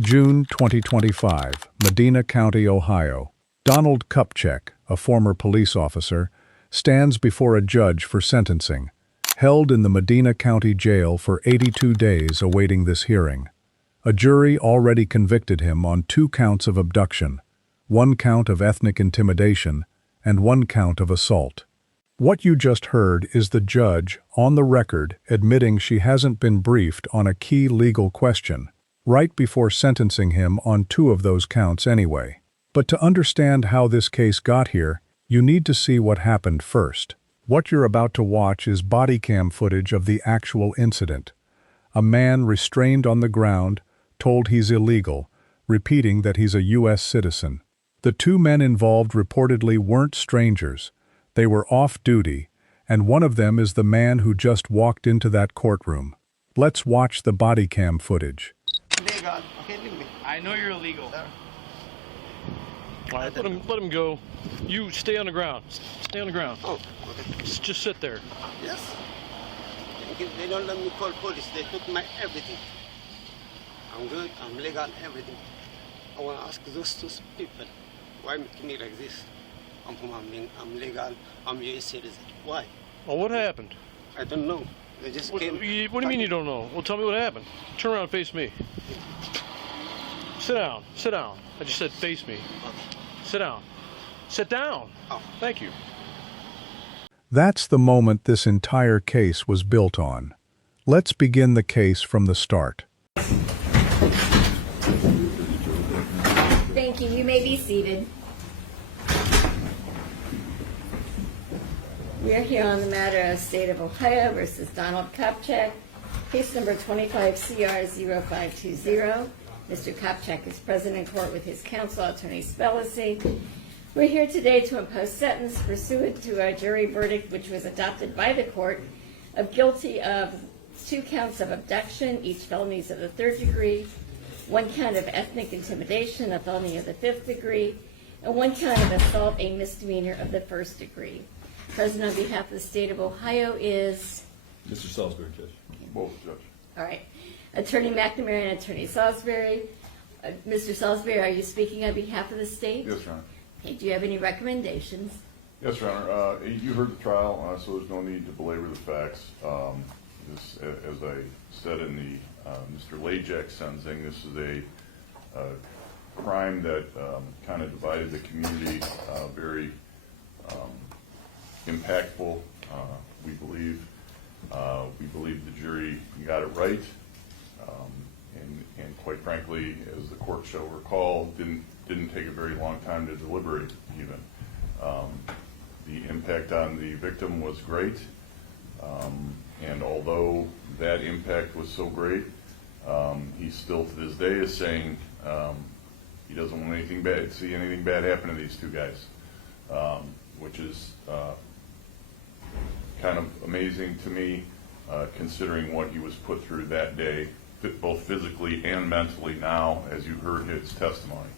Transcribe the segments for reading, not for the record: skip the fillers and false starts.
June 2025, Medina County, Ohio. Donald Cupchek, a former police officer, stands before a judge for sentencing, held in the Medina County Jail for 82 days awaiting this hearing. A jury already convicted him on 2 counts of abduction, 1 count of ethnic intimidation, and 1 count of assault. What you just heard is the judge, on the record, admitting she hasn't been briefed on a key legal question, right before sentencing him on 2 of those counts anyway. But to understand how this case got here, you need to see what happened first. What you're about to watch is body cam footage of the actual incident. A man restrained on the ground, told he's illegal, repeating that he's a U.S. citizen. The 2 men involved reportedly weren't strangers. They were off-duty, and one of them is the man who just walked into that courtroom. Let's watch the body cam footage. Legal. Okay, leave me. I know you're illegal. Sir. All right, let him go. You stay on the ground. Stay on the ground. Oh, okay. Just sit there. Yes. They don't let me call police. They took my everything. I'm good. I'm legal. Everything. I want to ask those 2 people, why make me like this? I'm legal. I'm U.S. citizen. Why? Well, what happened? I don't know. They just What came. do you mean you don't know? Well, tell me what happened. Turn around and face me. Sit down. Sit down. I just said face me. Sit down. Sit down. Oh. Thank you. That's the moment this entire case was built on. Let's begin the case from the start. Thank you. You may be seated. We are here on the matter of State of Ohio versus Donald Cupchek, case number 25CR0520. Mr. Cupchek is present in court with his counsel, Attorney Spellacy. We're here today to impose sentence pursuant to a jury verdict which was adopted by the court of guilty of 2 counts of abduction, each felonies of the 3rd degree, 1 count of ethnic intimidation, a felony of the 5th degree, and 1 count of assault, a misdemeanor of the 1st degree. Present on behalf of the state of Ohio is? Mr. Salisbury, Judge. Both, Judge. All right. Attorney McNamara and Attorney Salisbury. Mr. Salisbury, are you speaking on behalf of the state? Yes, Your Honor. Okay, do you have any recommendations? Yes, Your Honor. You heard the trial, so there's no need to belabor the facts. As I said in the Mr. Lajak sentencing, this is a crime that kind of divided the community, very impactful, we believe. We believe the jury got it right, and quite frankly, as the court shall recall, didn't take a very long time to deliberate even. The impact on the victim was great, and although that impact was so great, he still to this day is saying he doesn't want see anything bad happen to these 2 guys, which is kind of amazing to me, considering what he was put through that day, both physically and mentally now, as you heard his testimony.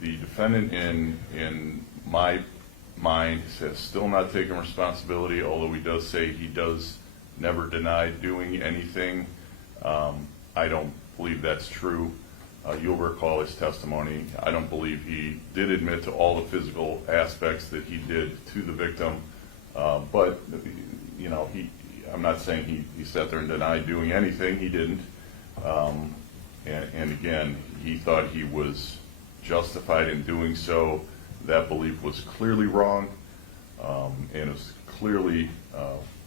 The defendant, in my mind, has still not taken responsibility, although he does say he does never deny doing anything. I don't believe that's true. You'll recall his testimony. I don't believe he did admit to all the physical aspects that he did to the victim, but you know, I'm not saying he sat there and denied doing anything. He didn't. And again, he thought he was justified in doing so. That belief was clearly wrong, and is clearly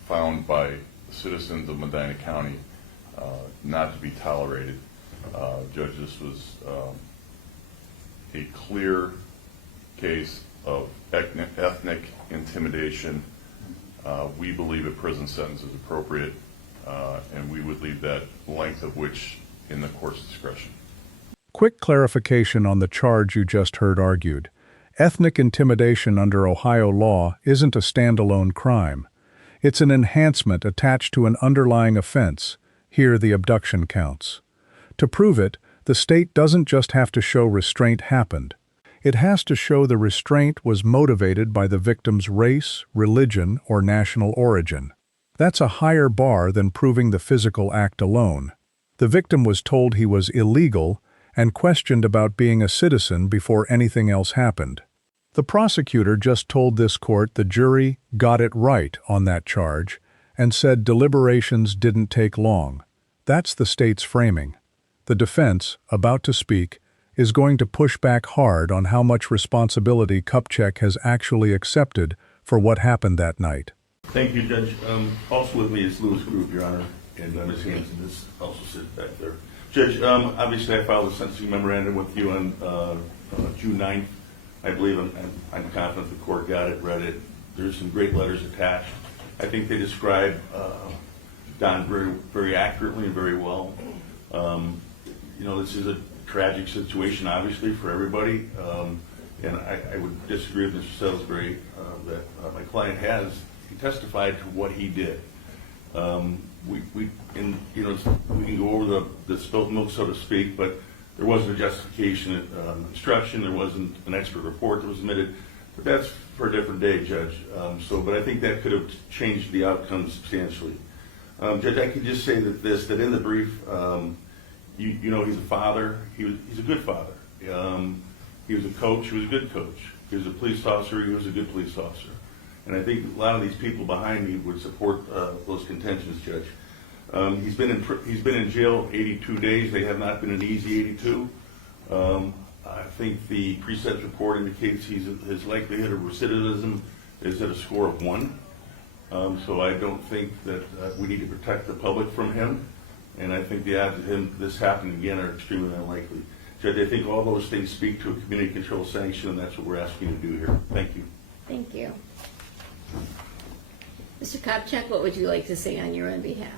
found by citizens of Medina County not to be tolerated. Judge, this was a clear case of ethnic intimidation. We believe a prison sentence is appropriate, and we would leave that length of which in the court's discretion. Quick clarification on the charge you just heard argued. Ethnic intimidation under Ohio law isn't a standalone crime. It's an enhancement attached to an underlying offense, here the abduction counts. To prove it, the state doesn't just have to show restraint happened. It has to show the restraint was motivated by the victim's race, religion, or national origin. That's a higher bar than proving the physical act alone. The victim was told he was illegal and questioned about being a citizen before anything else happened. The prosecutor just told this court the jury got it right on that charge and said deliberations didn't take long. That's the state's framing. The defense, about to speak, is going to push back hard on how much responsibility Cupchek has actually accepted for what happened that night. Thank you, Judge. Also with me is Louis Group, Your Honor, and Ms. Hanson is also sitting back there. Judge, obviously I filed a sentencing memorandum with you on June 9th. I believe I'm confident the court got it, read it. There's some great letters attached. I think they describe Don very, very accurately and very well. This is a tragic situation, obviously, for everybody. And I would disagree with Mr. Salisbury that my client has testified to what he did. We can go over the spilt milk, so to speak, but there wasn't a justification instruction, there wasn't an expert report that was submitted, but that's for a different day, Judge. But I think that could have changed the outcome substantially. Judge, I can just say that in the brief, he's a father. He's a good father. He was a coach. He was a good coach. He was a police officer. He was a good police officer. And I think a lot of these people behind me would support those contentions, Judge. He's been in jail 82 days. They have not been an easy 82. I think the pre-sentence report indicates his likelihood of recidivism is at a score of 1. So I don't think that we need to protect the public from him. And I think the odds of this happening again are extremely unlikely. Judge, I think all those things speak to a community control sanction, and that's what we're asking you to do here. Thank you. Thank you. Mr. Cupchek, what would you like to say on your own behalf?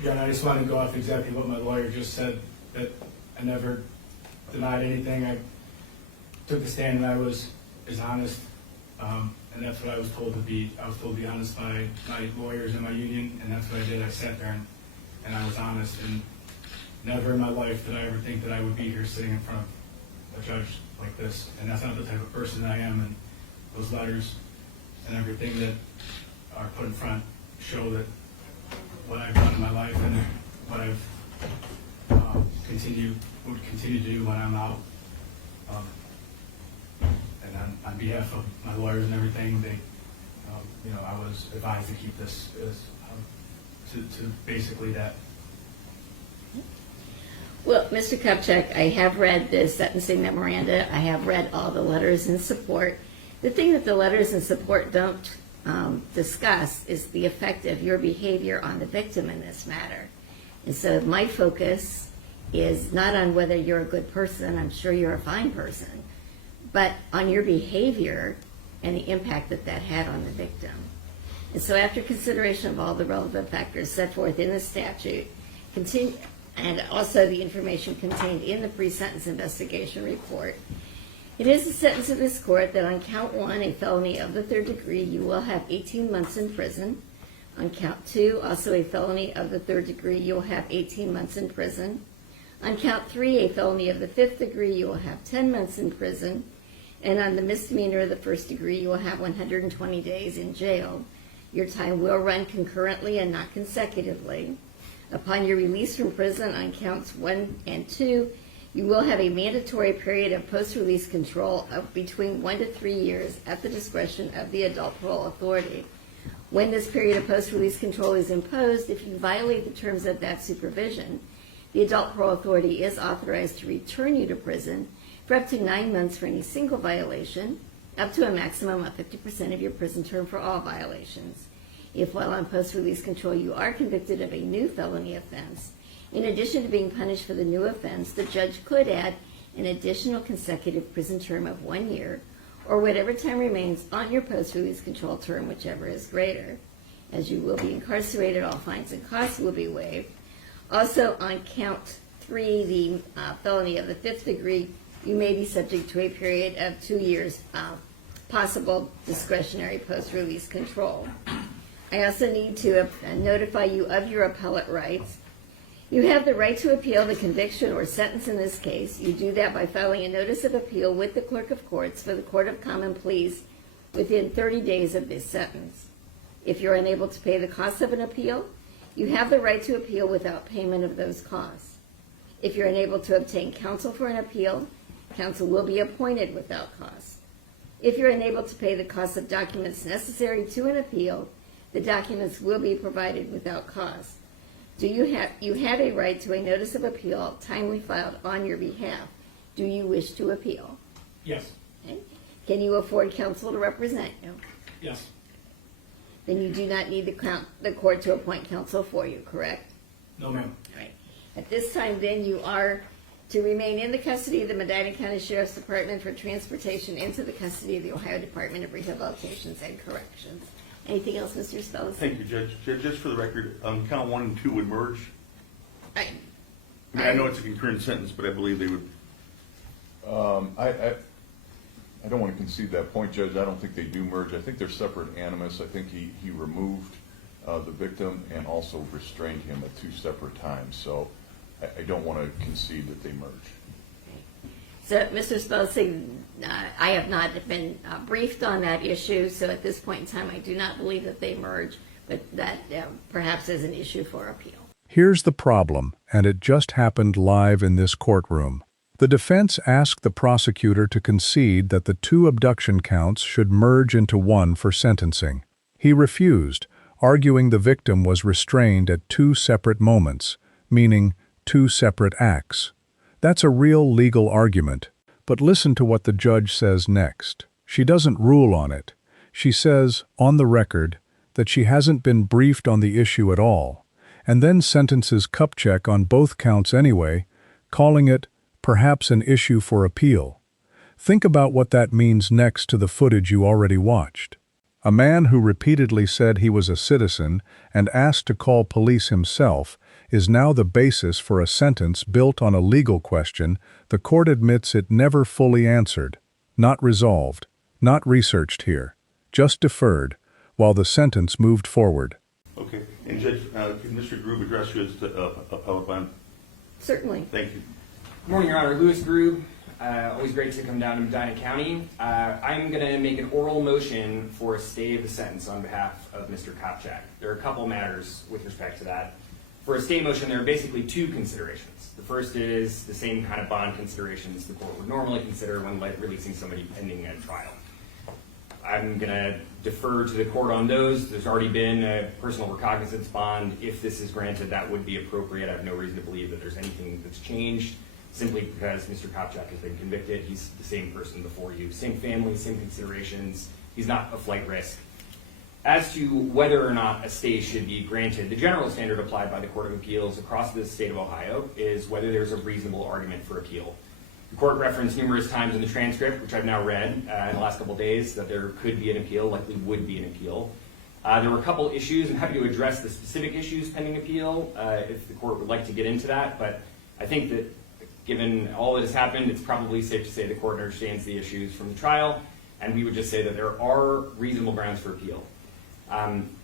Again, I just want to go off exactly what my lawyer just said, that I never denied anything. I took the stand and I was honest, and that's what I was told to be. I was told to be honest by my lawyers and my union, and that's what I did. I sat there and I was honest, and never in my life did I ever think that I would be here sitting in front of a judge like this, and that's not the type of person I am, and those letters and everything that are put in front show that what I've done in my life and what I've would continue to do when I'm out. And on behalf of my lawyers and everything, I was advised to keep this to basically that. Well, Mr. Cupchek, I have read the sentencing memoranda. I have read all the letters in support. The thing that the letters in support don't discuss is the effect of your behavior on the victim in this matter. And so my focus is not on whether you're a good person, I'm sure you're a fine person, but on your behavior and the impact that that had on the victim. And so after consideration of all the relevant factors set forth in the statute, and also the information contained in the pre-sentence investigation report, it is the sentence of this court that on count 1, a felony of the 3rd degree, you will have 18 months in prison. On count 2, also a felony of the 3rd degree, you will have 18 months in prison. On count 3, a felony of the 5th degree, you will have 10 months in prison. And on the misdemeanor of the 1st degree, you will have 120 days in jail. Your time will run concurrently and not consecutively. Upon your release from prison on counts 1 and 2, you will have a mandatory period of post-release control of between 1 to 3 years at the discretion of the adult parole authority. When this period of post-release control is imposed, if you violate the terms of that supervision, the adult parole authority is authorized to return you to prison for up to 9 months for any single violation, up to a maximum of 50% of your prison term for all violations. If while on post-release control you are convicted of a new felony offense, in addition to being punished for the new offense, the judge could add an additional consecutive prison term of 1 year, or whatever time remains on your post-release control term, whichever is greater. As you will be incarcerated, all fines and costs will be waived. Also, on count 3, the felony of the 5th degree, you may be subject to a period of 2 years of possible discretionary post-release control. I also need to notify you of your appellate rights. You have the right to appeal the conviction or sentence in this case. You do that by filing a notice of appeal with the clerk of courts for the Court of Common Pleas within 30 days of this sentence. If you're unable to pay the costs of an appeal, you have the right to appeal without payment of those costs. If you're unable to obtain counsel for an appeal, counsel will be appointed without cost. If you're unable to pay the cost of documents necessary to an appeal, the documents will be provided without cost. You have a right to a notice of appeal timely filed on your behalf. Do you wish to appeal? Yes. Okay. Can you afford counsel to represent you? Yes. Then you do not need the court to appoint counsel for you, correct? No, ma'am. Right. At this time, then, you are to remain in the custody of the Medina County Sheriff's Department for transportation into the custody of the Ohio Department of Rehabilitations and Corrections. Anything else, Mr. Spells? Thank you, Judge. Just for the record, count 1 and 2 would merge. I know it's a concurrent sentence, but I believe they would. I don't want to concede that point, Judge. I don't think they do merge. I think they're separate animus. I think he removed the victim and also restrained him at 2 separate times. So I don't want to concede that they merge. So, Mr. Spells, I have not been briefed on that issue, so at this point in time, I do not believe that they merge, but that perhaps is an issue for appeal. Here's the problem, and it just happened live in this courtroom. The defense asked the prosecutor to concede that the 2 abduction counts should merge into one for sentencing. He refused, arguing the victim was restrained at 2 separate moments, meaning 2 separate acts. That's a real legal argument, but listen to what the judge says next. She doesn't rule on it. She says, on the record, that she hasn't been briefed on the issue at all, and then sentences Cupchek on both counts anyway, calling it perhaps an issue for appeal. Think about what that means next to the footage you already watched. A man who repeatedly said he was a citizen and asked to call police himself is now the basis for a sentence built on a legal question the court admits it never fully answered, not resolved, not researched here, just deferred, while the sentence moved forward. Okay. And Judge, can Mr. Grube address you as to appellate bond? Certainly. Thank you. Good morning, Your Honor. Louis Grube. Always great to come down to Medina County. I'm going to make an oral motion for a stay of the sentence on behalf of Mr. Cupchek. There are a couple matters with respect to that. For a stay motion, there are basically 2 considerations. The first is the same kind of bond considerations the court would normally consider when releasing somebody pending a trial. I'm going to defer to the court on those. There's already been a personal recognizance bond. If this is granted, that would be appropriate. I have no reason to believe that there's anything that's changed, simply because Mr. Cupchek has been convicted. He's the same person before you, same family, same considerations. He's not a flight risk. As to whether or not a stay should be granted, the general standard applied by the Court of Appeals across the state of Ohio is whether there's a reasonable argument for appeal. The court referenced numerous times in the transcript, which I've now read in the last couple of days, that there could be an appeal, likely would be an appeal. There were a couple issues. I'm happy to address the specific issues pending appeal if the court would like to get into that, but I think that given all that has happened, it's probably safe to say the court understands the issues from the trial, and we would just say that there are reasonable grounds for appeal.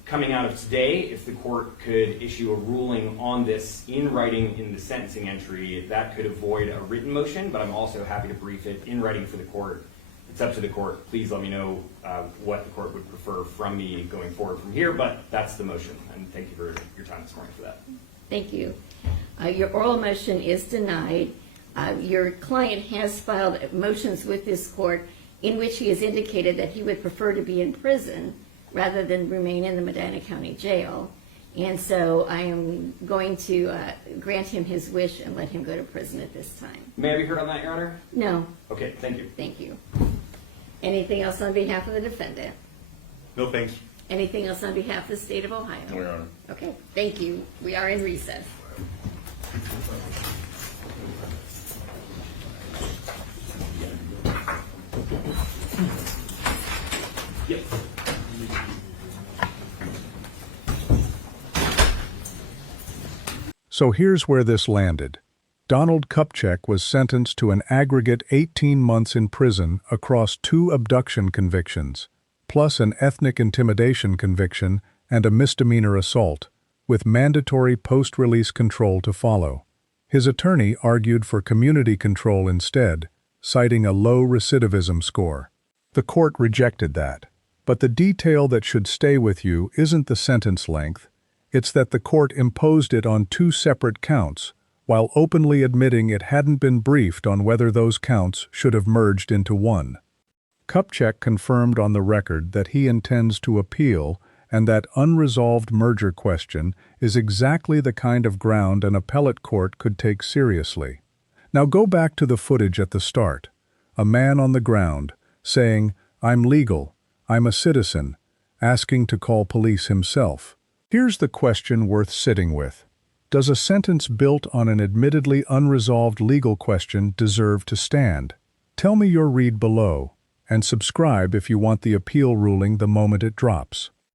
Coming out of today, if the court could issue a ruling on this in writing in the sentencing entry, that could avoid a written motion, but I'm also happy to brief it in writing for the court. It's up to the court. Please let me know what the court would prefer from me going forward from here, but that's the motion, and thank you for your time this morning for that. Thank you. Your oral motion is denied. Your client has filed motions with this court in which he has indicated that he would prefer to be in prison rather than remain in the Medina County Jail. And so I am going to grant him his wish and let him go to prison at this time. May I be heard on that, Your Honor? No. Okay, thank you. Thank you. Anything else on behalf of the defendant? No, thanks. Anything else on behalf of the state of Ohio? No, Your Honor. Okay, thank you. We are in recess. Yep. So here's where this landed. Donald Cupchek was sentenced to an aggregate 18 months in prison across 2 abduction convictions, plus an ethnic intimidation conviction and a misdemeanor assault, with mandatory post-release control to follow. His attorney argued for community control instead, citing a low recidivism score. The court rejected that. But the detail that should stay with you isn't the sentence length, it's that the court imposed it on 2 separate counts, while openly admitting it hadn't been briefed on whether those counts should have merged into one. Cupchek confirmed on the record that he intends to appeal and that unresolved merger question is exactly the kind of ground an appellate court could take seriously. Now go back to the footage at the start. A man on the ground, saying, "I'm legal, I'm a citizen," asking to call police himself. Here's the question worth sitting with. Does a sentence built on an admittedly unresolved legal question deserve to stand? Tell me your read below, and subscribe if you want the appeal ruling the moment it drops.